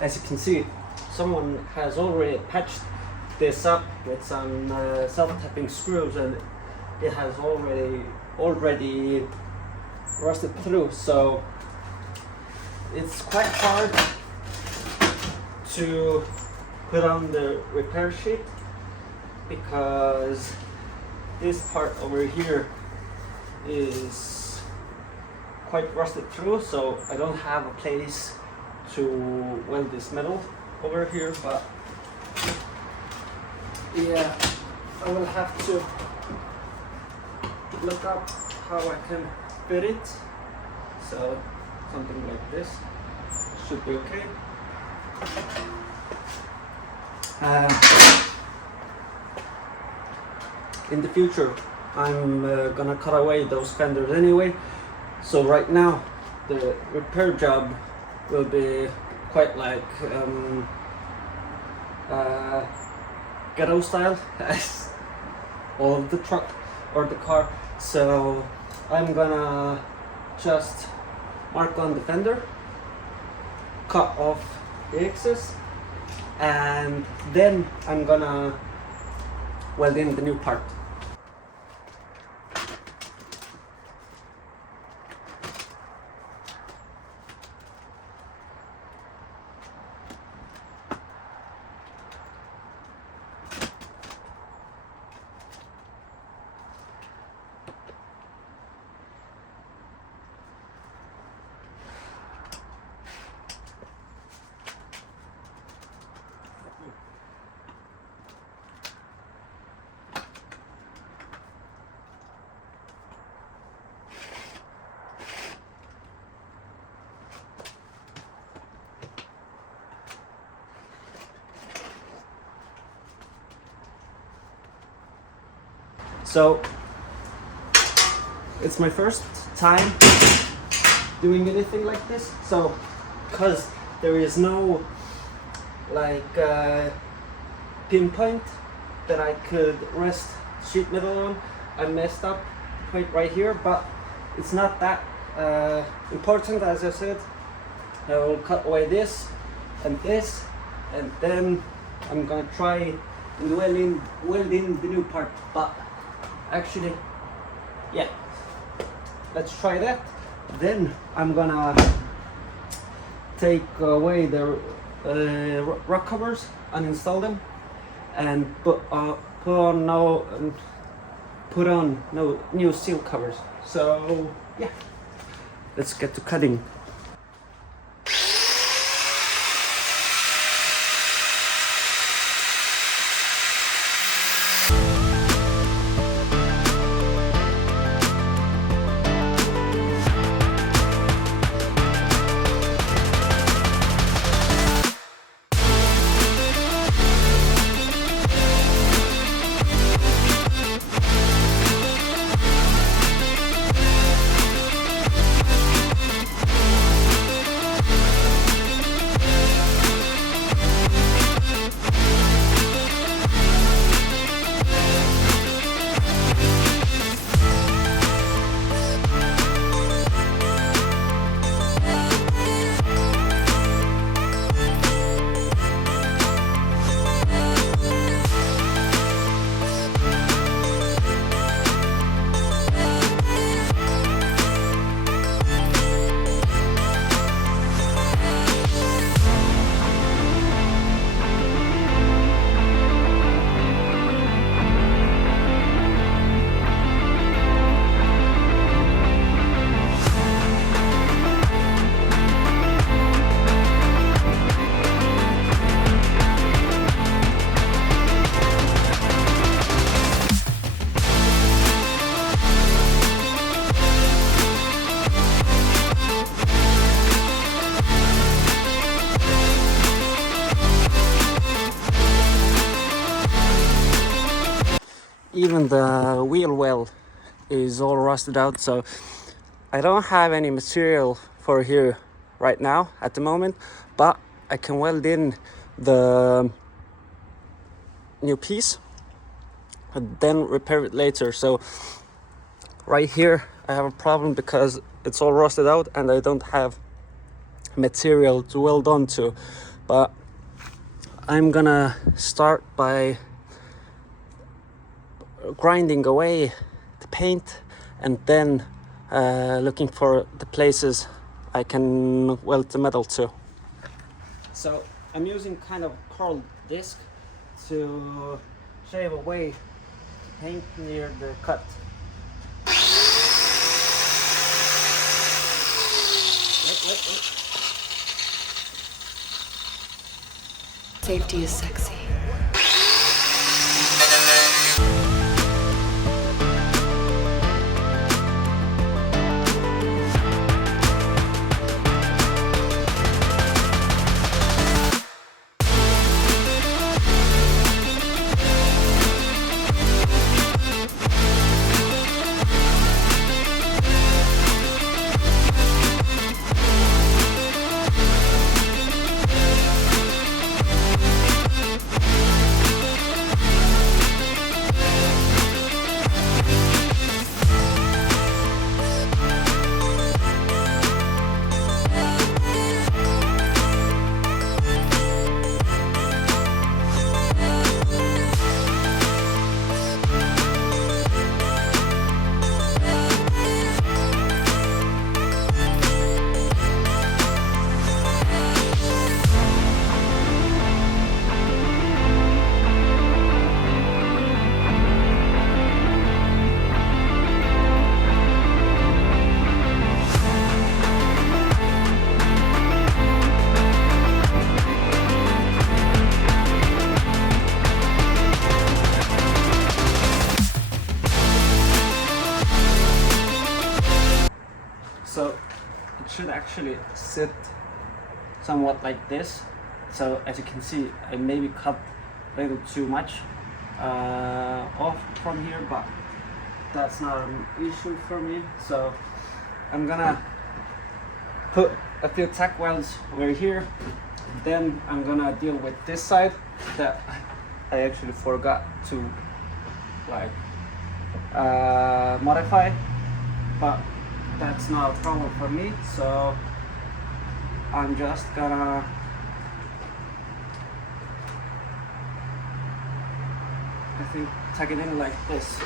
as you can see, someone has already patched this up with some self-tapping screws, and it has already rusted through, so it's quite hard to put on the repair sheet because this part over here is quite rusted through, so I don't have a place to weld this metal over here, but yeah, I will have to look up how I can fit it. So something like this should be okay. In the future I'm gonna cut away those fenders anyway, so right now the repair job will be quite like ghetto style as all of the truck or the car. So I'm gonna just mark on the fender, cut off the excess, and then I'm gonna weld in the new part. So it's my first time doing anything like this, so because there is no like pinpoint that I could rest sheet metal on, I messed up right here, but it's not that important. As I said, I will cut away this, and then I'm gonna try and weld in the new part. But actually, yeah, let's try that. Then I'm gonna take away the rock covers, uninstall them, and put on no new seal covers. So yeah, let's get to cutting. Even the wheel well is all rusted out, so I don't have any material for here right now at the moment, but I can weld in the new piece and then repair it later. So right here I have a problem because it's all rusted out and I don't have material to weld onto. but I'm gonna start by grinding away the paint and then looking for the places I can weld the metal to. So I'm using kind of curled disc to shave away paint near the cut. Wait. Safety is sexy. So it should actually sit somewhat like this. So as you can see, I maybe cut a little too much off from here, but that's not an issue for me. So I'm gonna put a few tack welds over here. Then I'm gonna deal with this side that I actually forgot to like modify, but that's not a problem for me. So I'm just gonna tuck it in like this.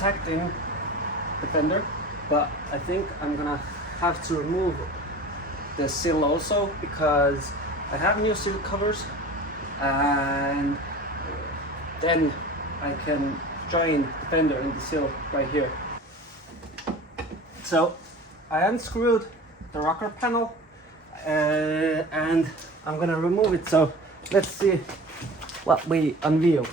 protecting the fender, but I think I'm gonna have to remove the seal also because I have new seal covers, and then I can join the fender in the seal right here. So I unscrewed the rocker panel and I'm gonna remove it, so let's see what we unveil.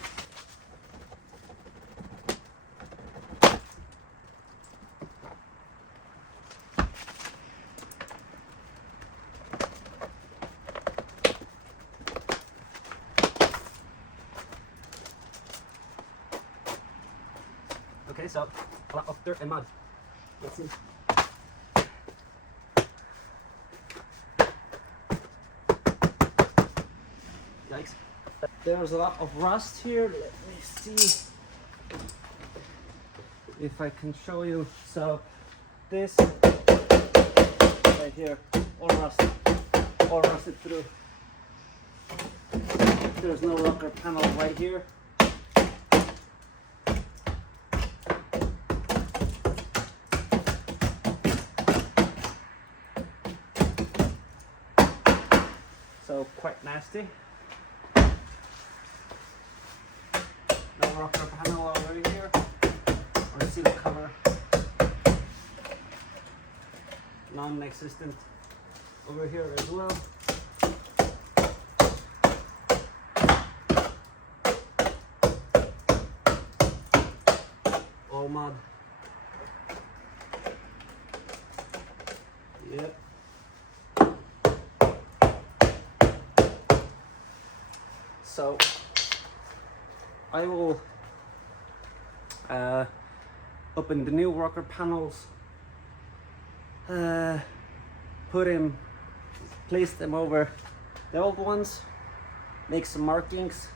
Okay, so a lot of dirt and mud. Let's see. Yikes. There's a lot of rust here. Let me see if I can show you. So this right here, all rusted through. There's no rocker panel right here. So quite nasty. No rocker panel over here, or seal cover, non-existent over here as well. All mud. Yep. So I will open the new rocker panels, place them over the old ones, make some markings,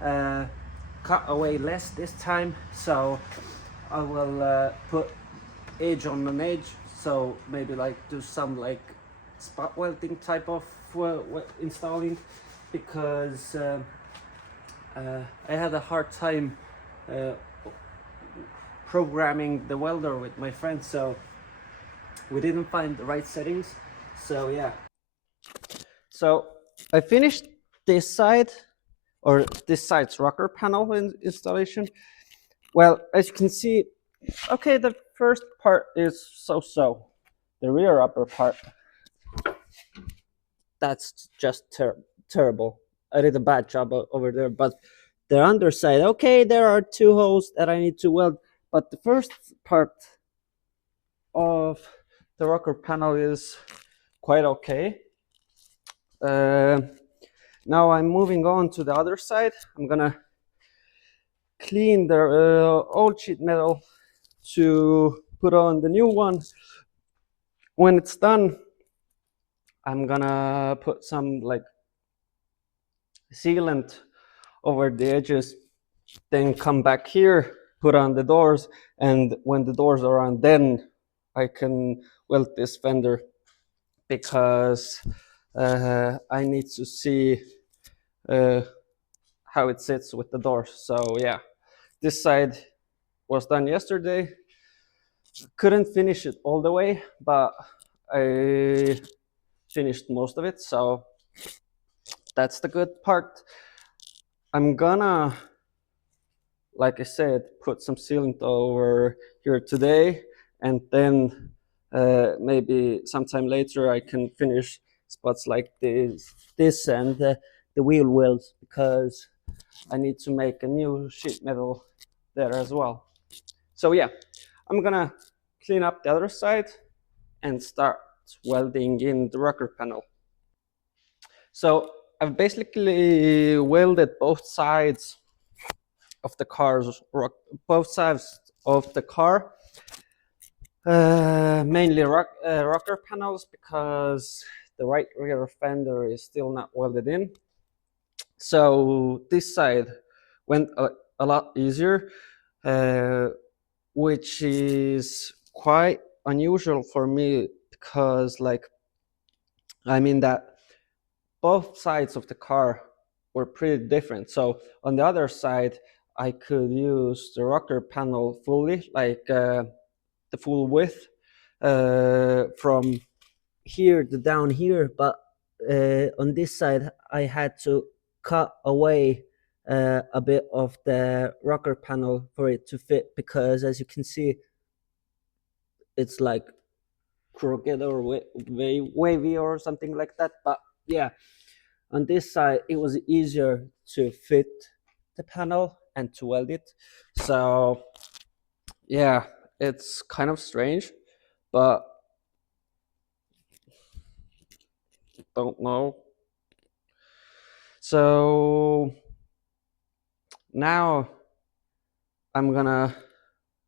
cut away less this time, so I will put edge on an edge, so maybe like do some like spot welding type of installing, because I had a hard time programming the welder with my friend, so we didn't find the right settings. So yeah, so I finished this side, or this side's rocker panel installation. Well, as you can see, okay, the first part is so. The rear upper part, that's just terrible. I did a bad job over there, but the underside, okay, there are two holes that I need to weld, but the first part of the rocker panel is quite okay. Now I'm moving on to the other side. I'm gonna clean the old sheet metal to put on the new one. When it's done, I'm gonna put some like sealant over the edges, then come back here, put on the doors, and when the doors are on, then I can weld this fender, because I need to see how it sits with the doors. So yeah, this side was done yesterday. Couldn't finish it all the way, but I finished most of it, so that's the good part. I'm gonna, like I said, put some sealant over here today, and then maybe sometime later I can finish spots like this and the wheel wells, because I need to make a new sheet metal there as well. So yeah, I'm gonna clean up the other side and start welding in the rocker panel. So I've basically welded both sides of the car's both sides of the car, mainly rocker panels, because the right rear fender is still not welded in. So this side went a lot easier, which is quite unusual for me, because like, I mean that both sides of the car were pretty different. So on the other side, I could use the rocker panel fully, like the full width from here to down here, but on this side I had to cut away a bit of the rocker panel for it to fit, because as you can see it's like crooked or wavy or something like that. But yeah, on this side it was easier to fit the panel and to weld it. So yeah, it's kind of strange, but don't know. So now I'm gonna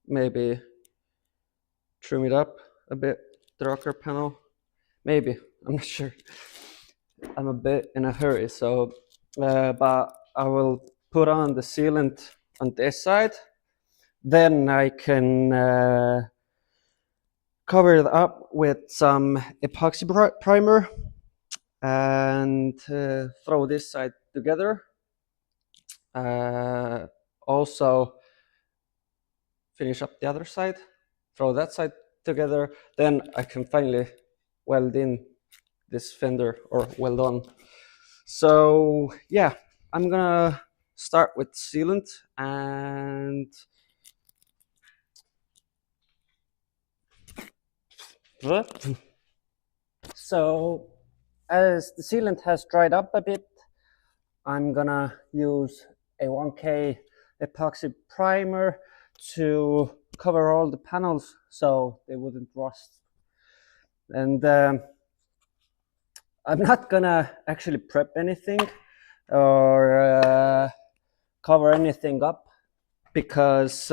maybe trim it up a bit, the rocker panel. Maybe, I'm not sure. I'm a bit in a hurry, so but I will put on the sealant on this side. Then I can cover it up with some epoxy primer and throw this side together. Also finish up the other side, throw that side together. Then I can finally weld in this fender, or weld on. So yeah, I'm gonna start with sealant, and so as the sealant has dried up a bit, I'm gonna use a 1K epoxy primer to cover all the panels so they wouldn't rust. And I'm not gonna actually prep anything or cover anything up, because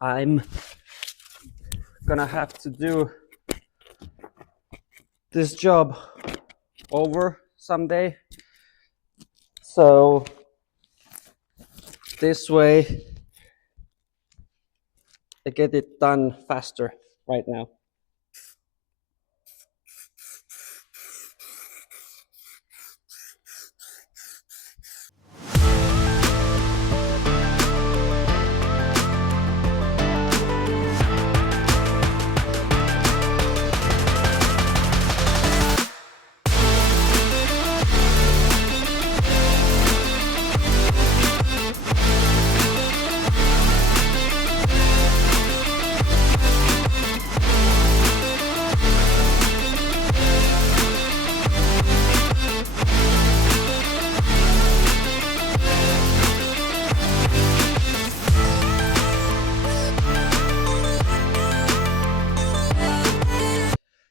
I'm gonna have to do this job over someday. So this way I get it done faster right now.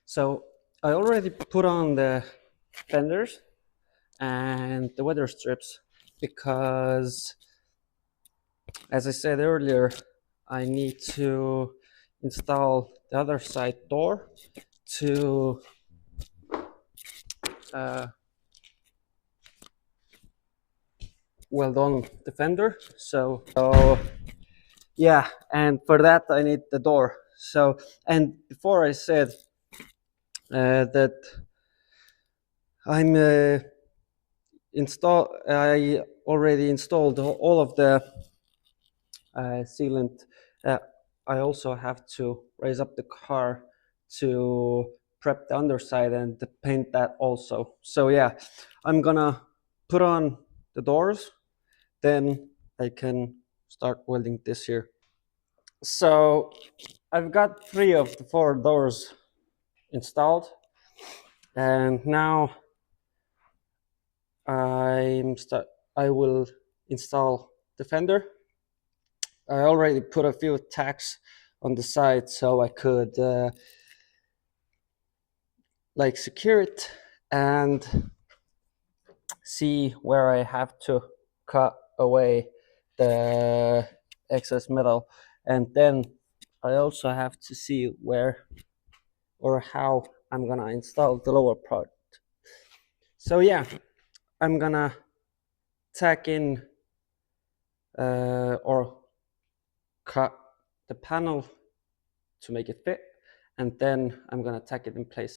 So I already put on the fenders and the weather strips, because as I said earlier, I need to install the other side door to uh, weld on the fender. So yeah, and for that I need the door. So, and before I said that I'm I already installed all of the sealant. Uh, I also have to raise up the car to prep the underside and to paint that also. So yeah, I'm gonna put on the doors, then I can start welding this here. So I've got 3 of the 4 doors installed, and now I will install the fender. I already put a few tacks on the side so I could like secure it and see where I have to cut away the excess metal, and then I also have to see where or how I'm gonna install the lower part. So yeah, I'm gonna tack in or cut the panel to make it fit, and then I'm gonna tack it in place.